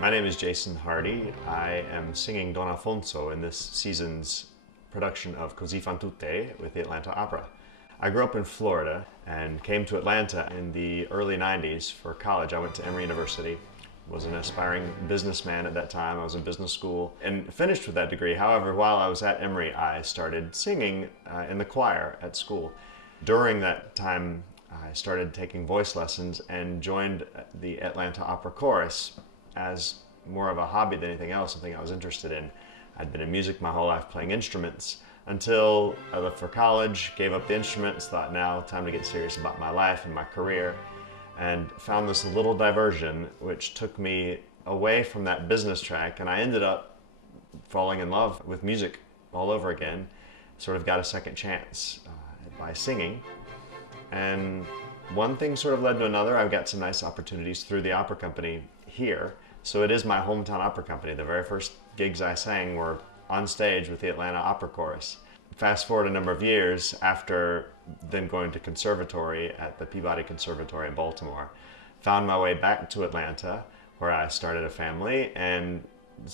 My name is Jason Hardy. I am singing Don Alfonso in this season's production of COSI FAN TUTTE with the Atlanta Opera. I grew up in Florida and came to Atlanta in the early 90s for college. I went to Emory University, was an aspiring businessman at that time. I was in business school and finished with that degree. However, while I was at Emory, I started singing in the choir at school. During that time, I started taking voice lessons and joined the Atlanta Opera Chorus as more of a hobby than anything else, something I was interested in. I'd been in music my whole life, playing instruments, until I left for college, gave up the instruments, thought now time to get serious about my life and my career, and found this little diversion which took me away from that business track, and I ended up falling in love with music all over again. Sort of got a second chance by singing. And one thing sort of led to another. I've got some nice opportunities through the opera company here. So it is my hometown opera company. The very first gigs I sang were on stage with the Atlanta Opera Chorus. Fast forward a number of years after then going to conservatory at the Peabody Conservatory in Baltimore. Found my way back to Atlanta where I started a family and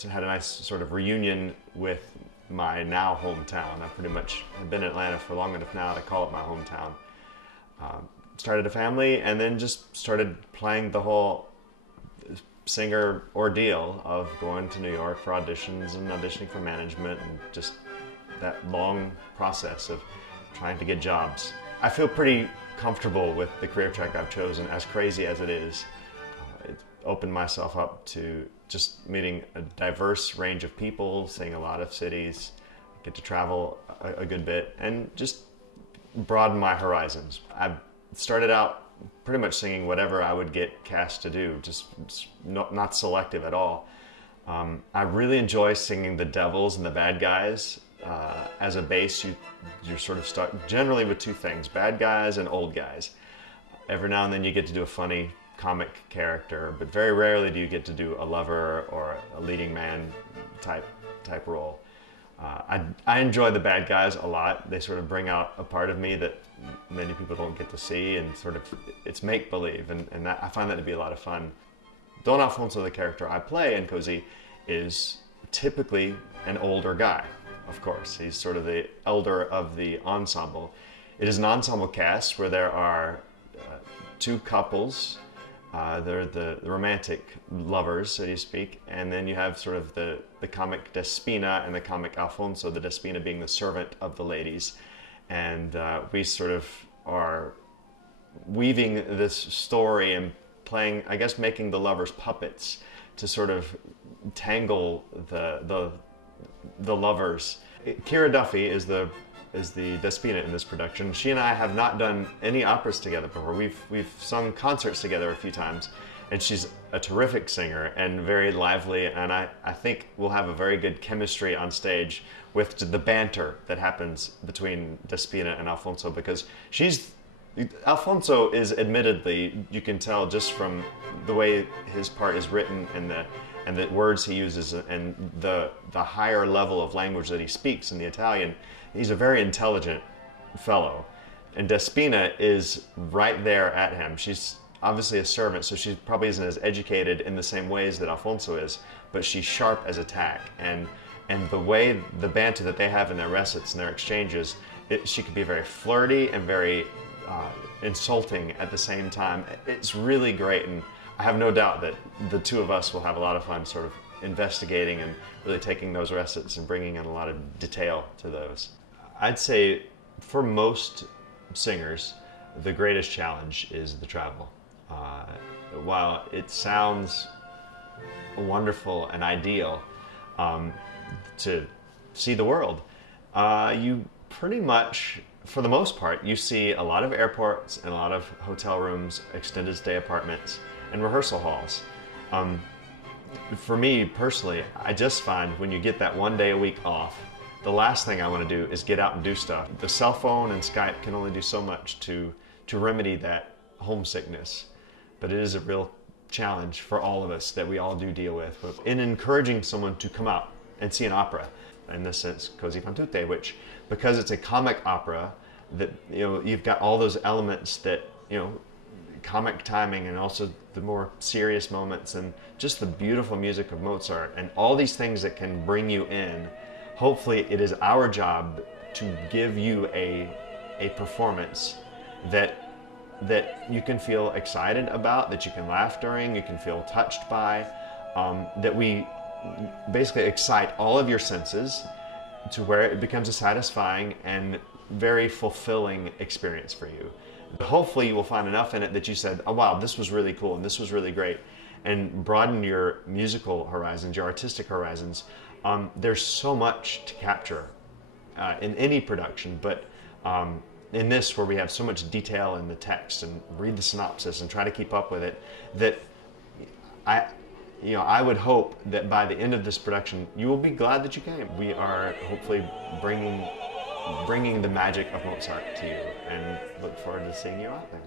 had a nice sort of reunion with my now hometown. I pretty much have been in Atlanta for long enough now to call it my hometown. Started a family and then just started playing the whole singer ordeal of going to New York for auditions and auditioning for management and just that long process of trying to get jobs. I feel pretty comfortable with the career track I've chosen, as crazy as it is. It opened myself up to just meeting a diverse range of people, seeing a lot of cities, get to travel a good bit, and just broaden my horizons. I started out pretty much singing whatever I would get cast to do, just not selective at all. I really enjoy singing the devils and the bad guys. As a bass, you're sort of stuck generally with two things, bad guys and old guys. Every now and then you get to do a funny comic character, but very rarely do you get to do a lover or a leading man type role. I enjoy the bad guys a lot. They sort of bring out a part of me that many people don't get to see, and sort of it's make-believe, and I find that to be a lot of fun. Don Alfonso, the character I play in COSI, is typically an older guy, of course. He's sort of the elder of the ensemble. It is an ensemble cast where there are two couples. They're the romantic lovers, so to speak, and then you have sort of the comic Despina and the comic Alfonso, the Despina being the servant of the ladies. And we sort of are weaving this story and playing, I guess, making the lovers puppets to sort of tangle the lovers. Kira Duffy is the Despina in this production. She and I have not done any operas together before. We've sung concerts together a few times, and she's a terrific singer and very lively, and I think we'll have a very good chemistry on stage with the banter that happens between Despina and Alfonso, because Alfonso is admittedly, you can tell just from the way his part is written and the words he uses and the higher level of language that he speaks in the Italian, he's a very intelligent fellow. And Despina is right there at him. She's obviously a servant, so she probably isn't as educated in the same ways that Alfonso is, but she's sharp as a tack. And the way, the banter that they have in their recits and their exchanges, she can be very flirty and very insulting at the same time. It's really great, and I have no doubt that the two of us will have a lot of fun sort of investigating and really taking those recits and bringing in a lot of detail to those. I'd say for most singers, the greatest challenge is the travel. While it sounds wonderful and ideal to see the world, you pretty much, for the most part, you see a lot of airports and a lot of hotel rooms, extended stay apartments, and rehearsal halls. For me personally, I just find when you get that one day a week off, the last thing I want to do is get out and do stuff. The cell phone and Skype can only do so much to remedy that homesickness, but it is a real challenge for all of us that we all do deal with. In encouraging someone to come out and see an opera, in this sense, COSI FAN TUTTE, which, because it's a comic opera, that you've got all those elements that comic timing and also the more serious moments and just the beautiful music of Mozart and all these things that can bring you in. Hopefully it is our job to give you a performance that you can feel excited about, that you can laugh during, you can feel touched by, that we basically excite all of your senses to where it becomes a satisfying and very fulfilling experience for you. Hopefully you will find enough in it that you said, oh wow, this was really cool and this was really great, and broaden your musical horizons, your artistic horizons. There's so much to capture in any production, but in this, where we have so much detail in the text and read the synopsis and try to keep up with it, that I would hope that by the end of this production, you will be glad that you came. We are hopefully bringing the magic of Mozart to you, and look forward to seeing you out there.